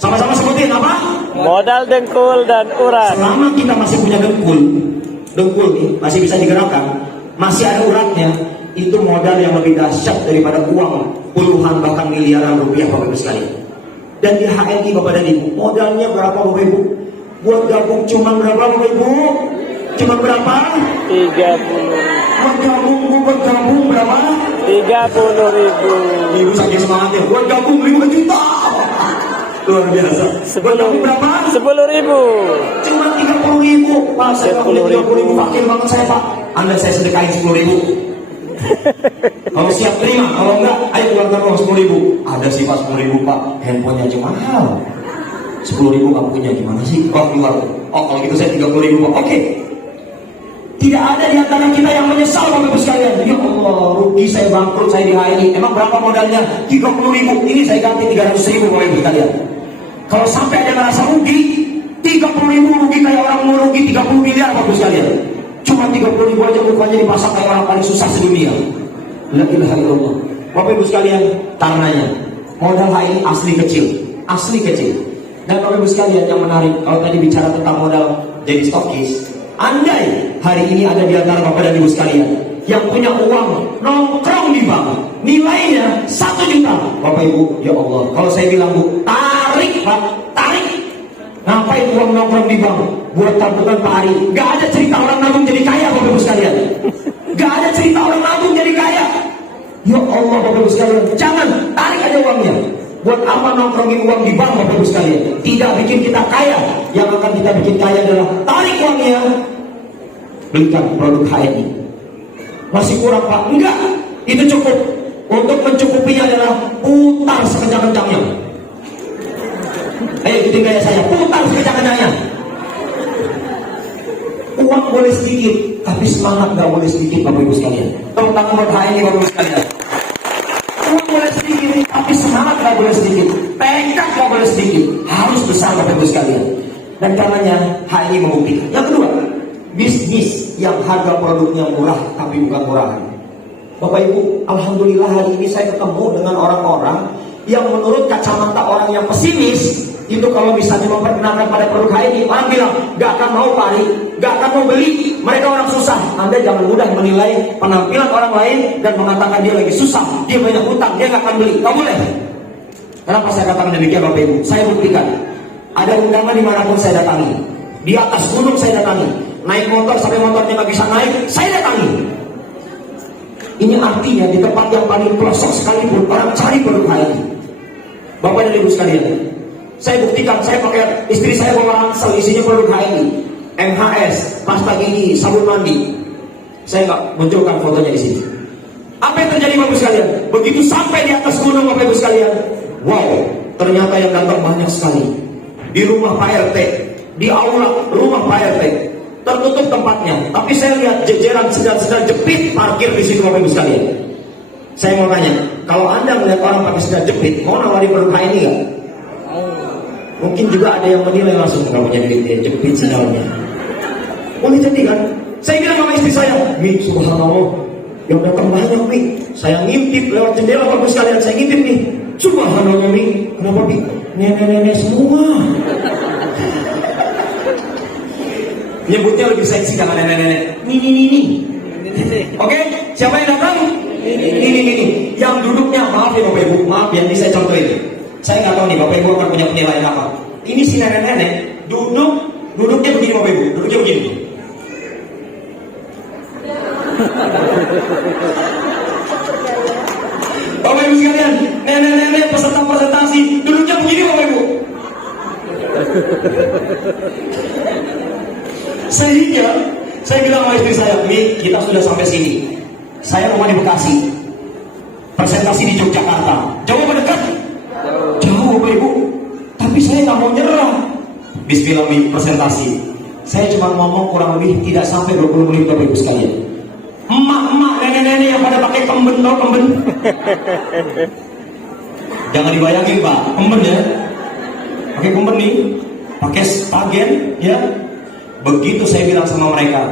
Sama-sama sebutin apa? Modal dengkul dan urat. Selama kita masih punya dengkul nih masih bisa digerakkan, masih ada uratnya, itu modal yang lebih dahsyat daripada uang puluhan bahkan miliaran rupiah Bapak Ibu sekalian. Dan di HNI Bapak dan Ibu, modalnya berapa Bapak Ibu? Buat gabung cuma berapa Bapak Ibu? Cuma berapa? 30.000. Buat gabung berapa? 30.000. Ibu saking semangatnya, buat gabung 5 juta. Luar biasa. Buat gabung berapa? 10.000. Cuma 30.000. Masa saya punya 30.000, fakir banget saya Pak. Anda saya sedekahin 10.000. Kalau siap terima, kalau enggak, ayo keluarkan uang 10.000. Ada sih Pak 10.000 Pak, handphonenya aja mahal. 10.000 nggak punya, gimana sih? Oh keluar. Oh kalau gitu saya 30.000 Pak. Oke. Tidak ada di antara kita yang menyesal Bapak Ibu sekalian. Ya Allah, rugi saya, bangkrut saya di HNI. Emang berapa modalnya? 30.000. Ini saya ganti 300.000 Bapak Ibu sekalian. Kalau sampai ada merasa rugi, 30.000 rugi kayak orang mau rugi 30 miliar Bapak Ibu sekalian. Cuma 30.000 aja rupanya dipasang kayak orang paling susah sedunia. La ilaha illallah. Bapak Ibu sekalian, karenanya modal HNI asli kecil, asli kecil. Dan Bapak Ibu sekalian yang menarik, kalau tadi bicara tentang modal jadi stokis, andai hari ini ada di antara Bapak dan Ibu sekalian yang punya uang nongkrong di bank, nilainya 1 juta, Bapak Ibu, ya Allah, kalau saya bilang Bu, tarik Pak, tarik. Ngapain uang nongkrong di bank? Buat tabungan Pak Ari. Gak ada cerita orang nabung jadi kaya Bapak Ibu sekalian. Gak ada cerita orang nabung jadi kaya. Ya Allah Bapak Ibu sekalian, jangan, tarik aja uangnya. Buat apa nongkrongin uang di bank Bapak Ibu sekalian? Tidak bikin kita kaya. Yang akan kita bikin kaya adalah tarik uangnya, belikan produk HNI. Masih kurang Pak? Enggak, itu cukup. Untuk mencukupinya adalah putar sekencang-kencangnya. Ayo ikutin gaya saya, putar sekencang-kencangnya. Uang boleh sedikit, tapi semangat gak boleh sedikit Bapak Ibu sekalian. Terutama buat HNI Bapak Ibu sekalian. Uang boleh sedikit, tapi semangat gak boleh sedikit. Tekad gak boleh sedikit, harus besar Bapak Ibu sekalian. Dan karenanya HNI membuktikan. Yang kedua, bisnis yang harga produknya murah tapi bukan murahan. Bapak Ibu, alhamdulillah hari ini saya ketemu dengan orang-orang yang menurut kacamata orang yang pesimis itu kalau misalnya memperkenalkan pada produk HNI, orang bilang gak akan mau Pak Ari, gak akan mau beli, mereka orang susah. Anda jangan mudah menilai penampilan orang lain dan mengatakan dia lagi susah, dia banyak hutang, dia gak akan beli. Gak boleh. Kenapa saya katakan demikian Bapak Ibu? Saya buktikan. Ada undangan dimanapun saya datangi, di atas gunung saya datangi, naik motor sampai motornya gak bisa naik, saya datangi. Ini artinya di tempat yang paling pelosok sekalipun orang cari produk HNI. Bapak dan Ibu sekalian, saya buktikan, saya pakai, istri saya bawa ransel isinya produk HNI, MHS, pasta gigi, sabun mandi. Saya nggak munculkan fotonya di sini. Apa yang terjadi Bapak Ibu sekalian? Begitu sampai di atas gunung Bapak Ibu sekalian, wow, ternyata yang datang banyak sekali. Di rumah Pak RT, di aula rumah Pak RT, tertutup tempatnya, tapi saya lihat jejeran sendal-sendal jepit parkir di situ Bapak Ibu sekalian. Saya mau tanya, kalau Anda melihat orang pakai sendal jepit, mau nawarin produk HNI nggak? Mungkin juga ada yang menilai langsung, nggak punya duit dia jepit sendalnya. Boleh jadi kan? Saya bilang sama istri saya, Mi, subhanallah, yang datang banyak Mi. Saya ngintip lewat jendela Bapak Ibu sekalian, saya ngintip nih. Subhanallah Mi, kenapa Mi? Nenek-nenek semua. Nyebutnya lebih seksi dengan nenek-nenek. Ini. Oke, siapa yang datang? Ini. Yang duduknya, maaf ya Bapak Ibu, maaf ya, ini saya contohin. Saya nggak tahu nih Bapak Ibu akan punya penilaian apa. Ini si nenek-nenek duduknya begini Bapak Ibu, duduknya begini. Bapak Ibu sekalian, nenek-nenek peserta presentasi duduknya begini Bapak Ibu. Sehingga saya bilang sama istri saya, Mi, kita sudah sampai sini. Saya rumah di Bekasi, presentasi di Yogyakarta. Jauh apa dekat? Jauh Bapak Ibu. Tapi saya nggak mau nyerah. Bismillah Mi, presentasi. Saya cuma ngomong kurang lebih tidak sampai 20 menit Bapak Ibu sekalian. Emak-emak, nenek-nenek yang pada pakai kemben, tau kemben? Jangan dibayangin Pak, kemben ya. Pakai kemben nih, pakai stagen ya. Begitu saya bilang sama mereka,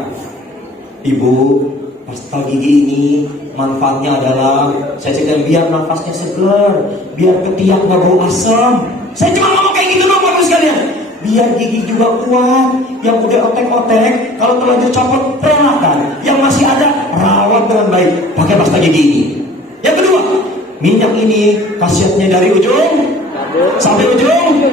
Ibu, pasta gigi ini manfaatnya adalah, saya cerita biar nafasnya segar, biar ketiak nggak bau asam. Saya cuma ngomong kayak gitu dong Bapak Ibu sekalian. Biar gigi juga kuat, yang udah otek-otek, kalau terlanjur copot, peranakan. Yang masih ada, rawat dengan baik, pakai pasta gigi ini. Yang kedua, minyak ini khasiatnya dari ujung sampai ujung.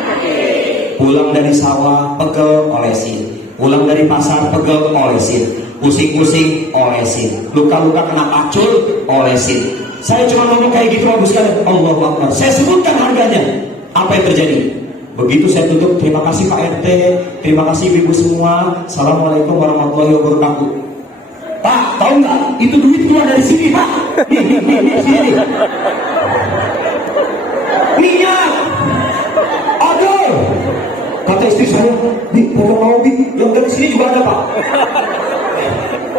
Pulang dari sawah, pegel, olesin. Pulang dari pasar, pegel, olesin. Pusing-pusing, olesin. Luka-luka kena pacul, olesin. Saya cuma ngomong kayak gitu Bapak sekalian. Allahu Akbar. Saya sebutkan harganya. Apa yang terjadi? Begitu saya tutup, terima kasih Pak RT, terima kasih ibu semua. Assalamualaikum warahmatullahi wabarakatuh. Pak, tahu nggak? Itu duit keluar dari sini, Pak. Nih, sini. Minyak. Aduh. Kata istri saya, Bi, mau Bi, yang dari sini juga ada Pak.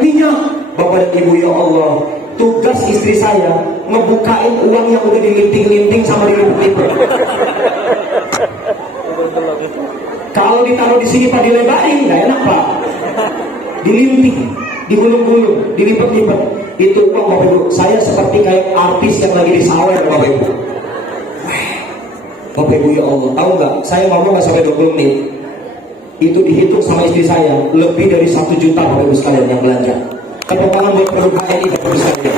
Minyak. Bapak dan Ibu, ya Allah, tugas istri saya ngebukain uang yang udah dilinting-linting sama dilipet-lipet. Kalau ditaruh di sini Pak dilebarin, nggak enak Pak. Dilinting, digulung-gulung, dilipet-lipet. Itu uang Bapak Ibu. Saya seperti kayak artis yang lagi disawer Bapak Ibu. Bapak Ibu ya Allah, tahu nggak? Saya ngomong nggak sampai 20 menit. Itu dihitung sama istri saya lebih dari 1 juta Bapak Ibu sekalian yang belanja. Kepotongan buat produk HNI Bapak Ibu sekalian.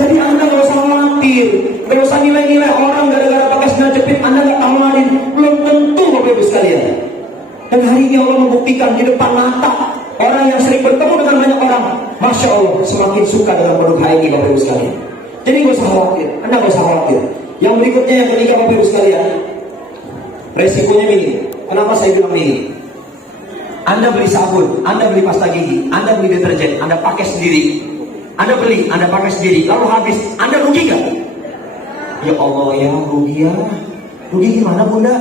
Jadi Anda nggak usah khawatir, nggak usah nilai-nilai orang gara-gara pakai sandal jepit Anda nggak tawarin. Belum tentu Bapak Ibu sekalian. Dan hari ini Allah membuktikan di depan mata orang yang sering bertemu dengan banyak orang, Masya Allah, semakin suka dengan produk HNI Bapak Ibu sekalian. Jadi nggak usah khawatir, Anda nggak usah khawatir. Yang berikutnya yang ketiga Bapak Ibu sekalian, resikonya minim. Kenapa saya bilang minim? Anda beli sabun, Anda beli pasta gigi, Anda beli deterjen, Anda pakai sendiri. Anda beli, Anda pakai sendiri, lalu habis, Anda rugi gak? Ya Allah ya, rugi ya. Rugi gimana Bunda?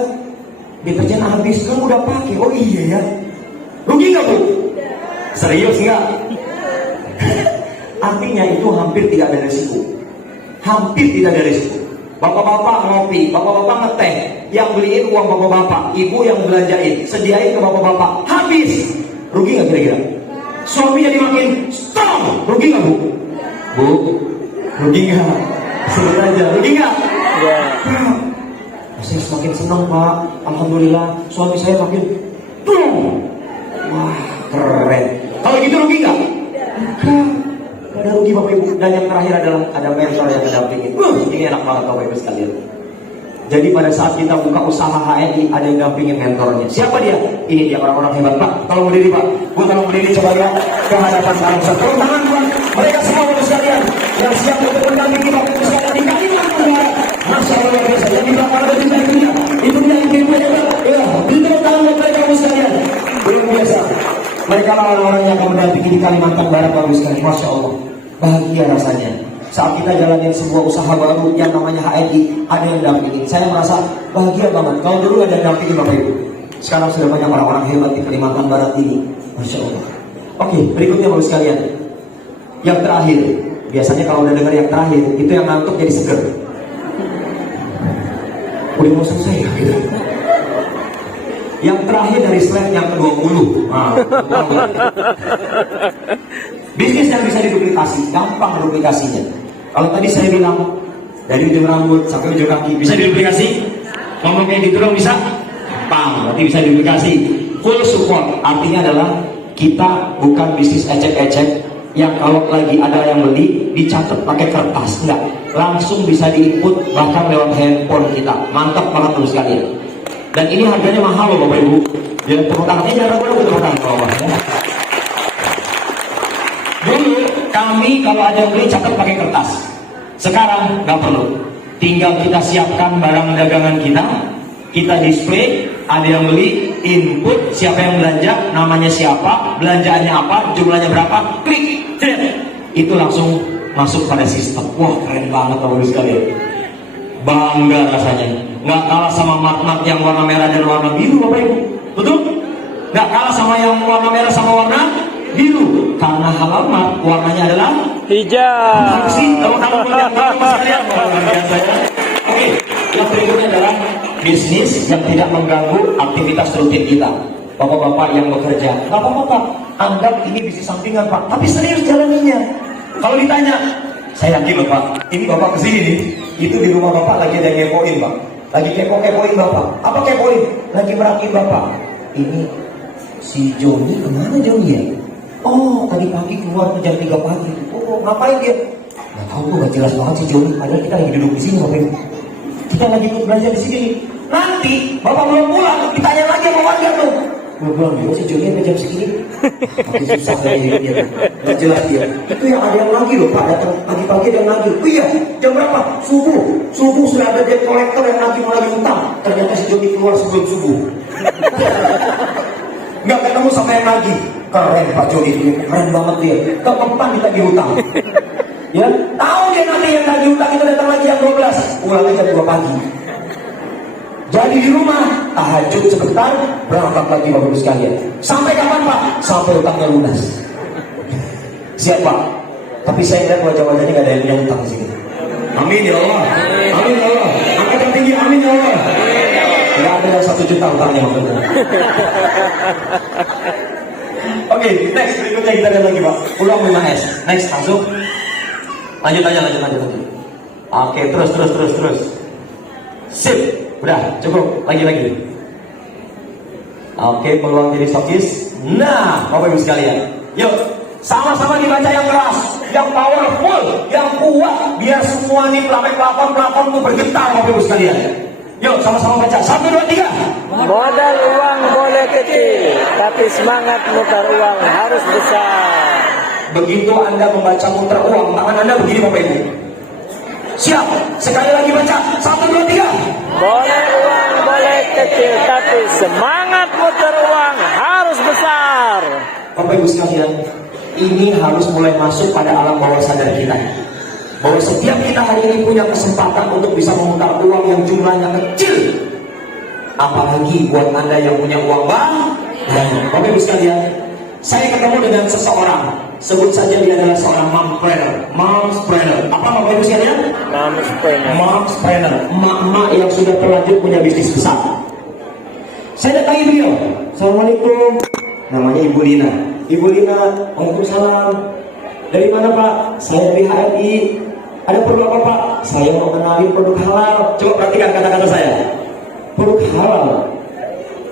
Deterjen habis, kamu udah pakai. Oh iya ya. Rugi gak Bu? Serius gak? Artinya itu hampir tidak ada risiko. Hampir tidak ada risiko. Bapak-bapak ngopi, bapak-bapak ngeteh, yang beliin uang bapak-bapak, ibu yang belanjain, sediain ke bapak-bapak, habis. Rugi gak kira-kira? Suaminya dimakin, stop! Rugi gak Bu? Bu, rugi gak? Sebut aja, rugi gak? Ya. Saya semakin senang Pak, Alhamdulillah, suami saya makin, wah keren. Kalau gitu rugi gak? Ada rugi Bapak Ibu. Dan yang terakhir adalah ada mentor yang mendampingi. Ini enak banget Bapak Ibu sekalian. Jadi pada saat kita buka usaha HNI ada yang dampingin mentornya. Siapa dia? Ini dia orang-orang hebat Pak. Tolong berdiri Pak. Bu tolong berdiri coba ya ke hadapan sekarang. Tolong tangan Tuhan. Mereka semua Bapak sekalian yang siap untuk mendampingi Bapak Ibu sekalian di Kalimantan Barat. Masya Allah luar biasa. Yang di belakang ada juga itu dia. Itu dia yang ibu hebat. Ya, berikan tangan buat mereka Bapak sekalian. Luar biasa. Mereka orang-orang yang akan mendampingi di Kalimantan Barat Bapak Ibu sekalian. Masya Allah. Bahagia rasanya saat kita jalanin sebuah usaha baru yang namanya HNI, ada yang dampingin. Saya merasa bahagia banget. Kalau dulu ada yang dampingin Bapak Ibu, sekarang sudah banyak orang-orang hebat di Kalimantan Barat ini. Masya Allah. Oke, berikutnya Bapak sekalian, yang terakhir. Biasanya kalau udah dengar yang terakhir, itu yang ngantuk jadi seger. Udah mau selesai ya gitu. Yang terakhir dari slide yang ke-20. Nah, bisnis yang bisa diduplikasi, gampang duplikasinya. Kalau tadi saya bilang dari ujung rambut sampai ujung kaki bisa diduplikasi. Ngomong kayak gitu dong bisa? Gampang, berarti bisa diduplikasi. Full support, artinya adalah kita bukan bisnis ecek-ecek yang kalau lagi ada yang beli dicatat pakai kertas, enggak. Langsung bisa diinput bahkan lewat handphone kita. Mantap banget terus sekalian. Dan ini harganya mahal loh Bapak Ibu. Jangan tepuk tangannya, jangan ragu-ragu tepuk tangan bawah ya. Dulu kami kalau ada yang beli catat pakai kertas. Sekarang nggak perlu. Tinggal kita siapkan barang dagangan kita display, ada yang beli, input siapa yang belanja, namanya siapa, belanjaannya apa, jumlahnya berapa, klik, itu langsung masuk pada sistem. Wah keren banget Bapak Ibu sekalian. Bangga rasanya. Nggak kalah sama mat-mat yang warna merah dan warna biru Bapak Ibu. Betul? Nggak kalah sama yang warna merah sama warna biru. Karena halal mat warnanya adalah Hijau. Oke, yang berikutnya adalah bisnis yang tidak mengganggu aktivitas rutin kita. Bapak-bapak yang bekerja, nggak apa-apa Pak, anggap ini bisnis sampingan Pak, tapi serius jalaninya. Kalau ditanya, saya yakin loh Pak, ini Bapak kesini nih, itu di rumah Bapak lagi ada yang ngepoin Pak. Lagi kepo-kepoin Bapak. Apa kepoin? Lagi merhatiin Bapak. Ini si Joni kemana Joni ya? Oh tadi pagi keluar ke jam 3 pagi. Oh ngapain dia? Nggak tahu tuh, nggak jelas banget si Joni. Padahal kita lagi duduk di sini Bapak Ibu. Kita lagi ikut belajar di sini. Nanti Bapak belum pulang, ditanya lagi sama warga tuh. Gue bilang, gue sih Joni jam segini. Tapi susah dari dia. Gak jelas dia. Itu yang ada yang lagi loh Pak, datang pagi-pagi ada yang lagi. Oh iya, jam berapa? Subuh. Subuh sudah ada debt collector yang lagi mau lagi utang. Ternyata si Joni keluar sebelum subuh. Nggak ketemu sama yang lagi. Keren Pak Joni, keren banget dia. Keempat ditagih hutang. Ya, tahu dia nanti yang tagih hutang itu datang lagi jam 12. Pulangnya jam 2 pagi. Jadi di rumah, tahajud sebentar, berangkat lagi Bapak Ibu sekalian. Sampai kapan Pak? Sampai utangnya lunas. Siap Pak. Tapi saya lihat wajah-wajahnya gak ada yang punya utang di sini. Amin ya Allah. Amin ya Allah. Angkat yang tinggi, amin ya Allah. Gak ada yang 1 juta utangnya maksudnya. Oke, next berikutnya kita lihat lagi Pak. Ulang 5S. Next langsung. Lanjut. Oke, terus. Sip. Udah, cukup. Lagi. Oke, peluang jadi stokis. Nah, Bapak Ibu sekalian, yuk sama-sama dibaca yang keras, yang powerful, yang kuat, biar semua nih pelafon itu bergetar Bapak Ibu sekalian. Yuk sama-sama baca. 1, 2, 3. Modal uang boleh kecil, tapi semangat mutar uang harus besar. Begitu Anda membaca muter uang, tangan Anda begini Bapak Ibu. Siap, sekali lagi baca. 1, 2, 3. Boleh uang boleh kecil, tapi semangat mutar uang harus besar. Bapak Ibu sekalian, ini harus mulai masuk pada alam bawah sadar kita. Bahwa setiap kita hari ini punya kesempatan untuk bisa memutar uang yang jumlahnya kecil. Apalagi buat Anda yang punya uang banyak. Bapak Ibu sekalian, saya ketemu dengan seseorang. Sebut saja dia adalah seorang mompreneur. Apa Bapak Ibu sekalian? Mompreneur. Emak-emak yang sudah terlanjur punya bisnis besar. Saya datangi beliau. Assalamualaikum. Namanya Ibu Lina. Ibu Lina, waalaikumsalam. Dari mana Pak? Saya dari HMI. Ada perlu apa Pak? Saya mau kenalin produk halal. Coba perhatikan kata-kata saya. Produk halal.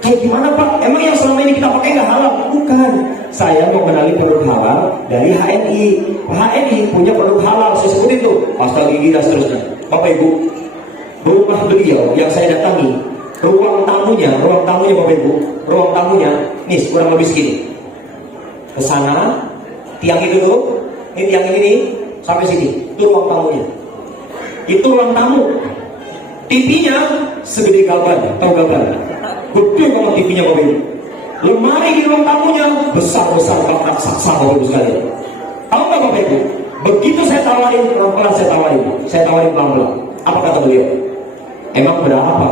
Kayak gimana Pak? Emang yang selama ini kita pakai nggak halal? Bukan. Saya mau kenalin produk halal dari HNI. HNI punya produk halal. Saya sebutin tuh pasta gigi dan seterusnya. Bapak Ibu, rumah beliau yang saya datangi, ruang tamunya Bapak Ibu, ruang tamunya, nih kurang lebih segini. Kesana, tiang itu tuh, ini tiang ini sampai sini. Itu ruang tamunya. Itu ruang tamu. TV-nya segede gaban, tahu gaban? Gede banget TV-nya Bapak Ibu. Lemari di ruang tamunya besar-besar bak raksasa Bapak Ibu sekalian. Tahu nggak Bapak Ibu? Begitu saya tawarin pelan-pelan, saya tawarin pelan-pelan. Apa kata beliau? Emang berapa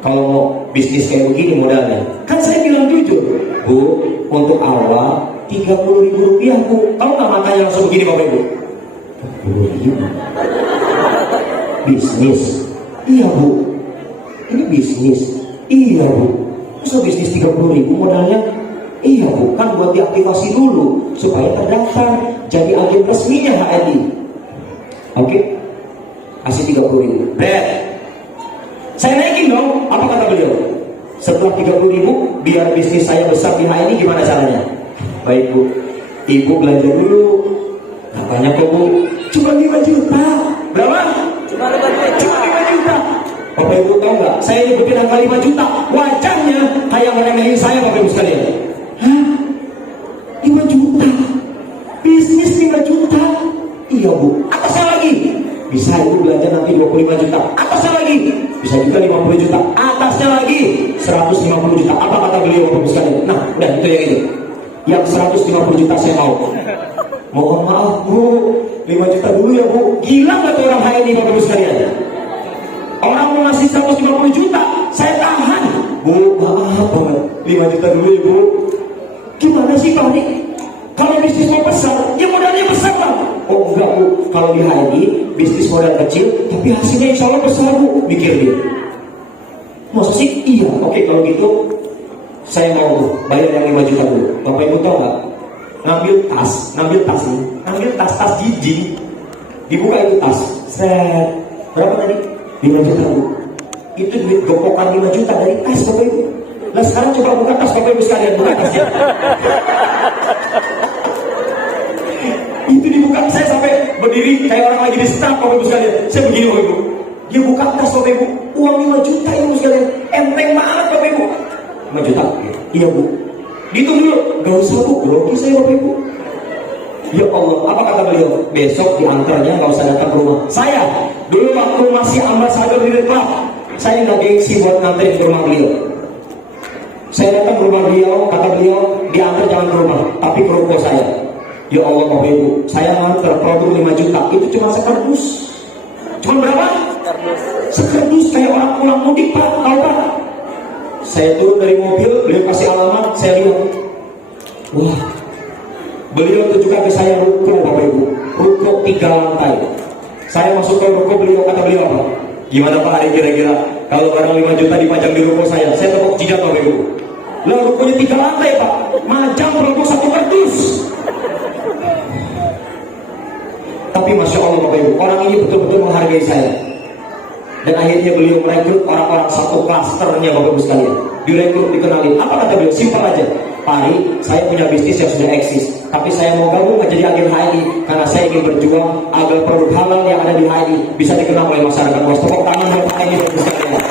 kalau mau bisnis kayak begini modalnya? Kan saya bilang jujur, Bu, untuk awal 30.000 rupiah Bu. Tahu nggak makanya langsung begini Bapak Ibu? 30.000 bisnis? Iya Bu, ini bisnis. Iya Bu, masa bisnis 30.000 modalnya? Iya Bu, kan buat diaktifasi dulu supaya terdaftar jadi agen resminya HNI. Oke, kasih 30.000. Saya naikin dong. Apa kata beliau? Setelah 30.000 biar bisnis saya besar di HNI, gimana caranya? Baik Bu, Ibu belanja dulu. Gak banyak kok Bu, cuma 5 juta. Berapa? Cuma 5 juta. Bapak Ibu tahu nggak? Saya nyebutin angka 5 juta. Wajahnya kayak ngeremehin saya Bapak Ibu sekalian. Hah? 5 juta? Bisnis 5 juta? Iya Bu. Atasnya lagi? Bisa Ibu belanja nanti 25 juta. Atasnya lagi? Bisa juga 50 juta. Atasnya lagi 150 juta. Apa kata beliau Bapak Ibu sekalian? Nah, udah itu yang itu. Yang 150 juta saya mau. Mohon maaf Bu, 5 juta dulu ya Bu. Gila nggak tuh orang HNI Bapak Ibu sekalian? Orang mau ngasih 150 juta, saya tahan. Bu, maaf banget, 5 juta dulu ya Bu. Gimana sih Pak nih? Kalau bisnis mau besar, ya modalnya besar Pak. Oh enggak Bu, kalau di HNI bisnis modal kecil, tapi hasilnya insya Allah besar Bu. Mikir dia. Masa sih? Iya. Oke kalau gitu, saya mau bayar yang 5 juta dulu. Bapak Ibu tahu nggak? Ngambil tas jijik, dibuka itu tas. Set. Berapa tadi? 5 juta Bu. Itu duit gopokan 5 juta dari tas Bapak Ibu. Nah sekarang coba buka tas Bapak Ibu sekalian, buka tasnya. Itu dibuka, saya sampai berdiri kayak orang lagi di start Bapak Ibu sekalian. Saya begini Bapak Ibu. Dia buka tas Bapak Ibu, uang 5 juta Ibu sekalian. Enteng banget Bapak Ibu. 5 juta? Iya Bu. Dihitung dulu, gak usah bu, grogi saya Bapak Ibu. Ya Allah, apa kata beliau? Besok diantarnya gak usah datang ke rumah. Saya, dulu waktu masih ambasador di Reklam, saya gak gengsi buat nganterin ke rumah beliau. Saya datang ke rumah beliau, kata beliau, diantar jangan ke rumah, tapi ke ruko saya. Ya Allah Bapak Ibu, saya nganter produk 5 juta, itu cuma sekardus. Cuma berapa? Sekardus, kayak orang pulang mudik Pak, tahu Pak? Saya turun dari mobil, beliau kasih alamat, saya lihat. Wah, beliau tunjukkan ke saya ruko Bapak Ibu, ruko 3 lantai. Saya masuk ke ruko beliau, kata beliau apa? Gimana Pak Ari kira-kira kalau barang 5 juta dipajang di ruko saya tepuk jidat Bapak Ibu. Lah rukonya 3 lantai Pak, majang produk 1 kardus. Tapi Masya Allah Bapak Ibu, orang ini betul-betul menghargai saya. Dan akhirnya beliau merekrut orang-orang satu klasternya Bapak Ibu sekalian. Direkrut, dikenalin. Apa kata beliau? Simpel aja. Pak Ari, saya punya bisnis yang sudah eksis, tapi saya mau gabung menjadi agen HNI karena saya ingin berjuang agar produk halal yang ada di HNI bisa dikenal oleh masyarakat luas. Tepuk tangan buat HNI Bapak Ibu sekalian.